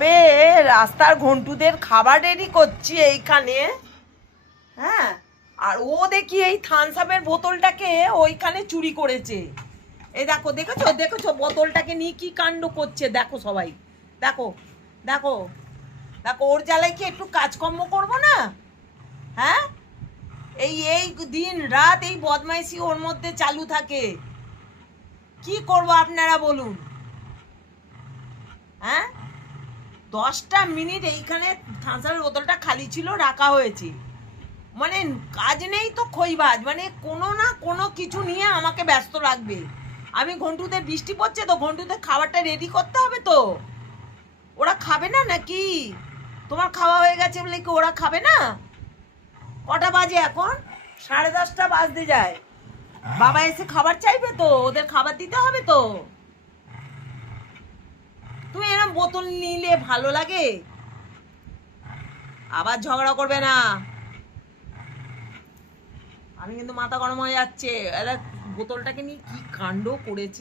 বে রাস্তার ঘন্টুদের খাবার রেডি করছি এইখানে। হ্যাঁ, আর ও দেখি এই থামস আপের বোতলটাকে ওইখানে চুরি করেছে। এই দেখো, দেখেছো দেখেছো বোতলটাকে নিয়ে কি কাণ্ড করছে, দেখো সবাই, দেখো দেখো দেখো। ওর জ্বালায় কি একটু কাজকর্ম করবো না? হ্যাঁ, এই এই দিন রাত এই বদমাইশি ওর মধ্যে চালু থাকে। কি করবো আপনারা বলুন? হ্যাঁ, 10টা মিনিট এইখানে থামসাপের বোতলটা খালি ছিল, রাখা হয়েছে। মানে কাজ নেই তো খইবাজ, মানে কোনো না কোনো কিছু নিয়ে আমাকে ব্যস্ত রাখবে। আমি ঘন্টুদের বৃষ্টি পড়ছে তো, ঘন্টুদের খাবারটা রেডি করতে হবে তো। ওরা খাবে না নাকি? তোমার খাওয়া হয়ে গেছে বলে কি ওরা খাবে না? কটা বাজে এখন? 10:30 বাজতে যায়। বাবা এসে খাবার চাইবে তো, ওদের খাবার দিতে হবে তো। তুমি এরকম বোতল নিলে ভালো লাগে? আবার ঝগড়া করবে না, আমি কিন্তু মাথা গরম হয়ে যাচ্ছে। এরা বোতলটাকে নিয়ে কি কাণ্ড করেছে।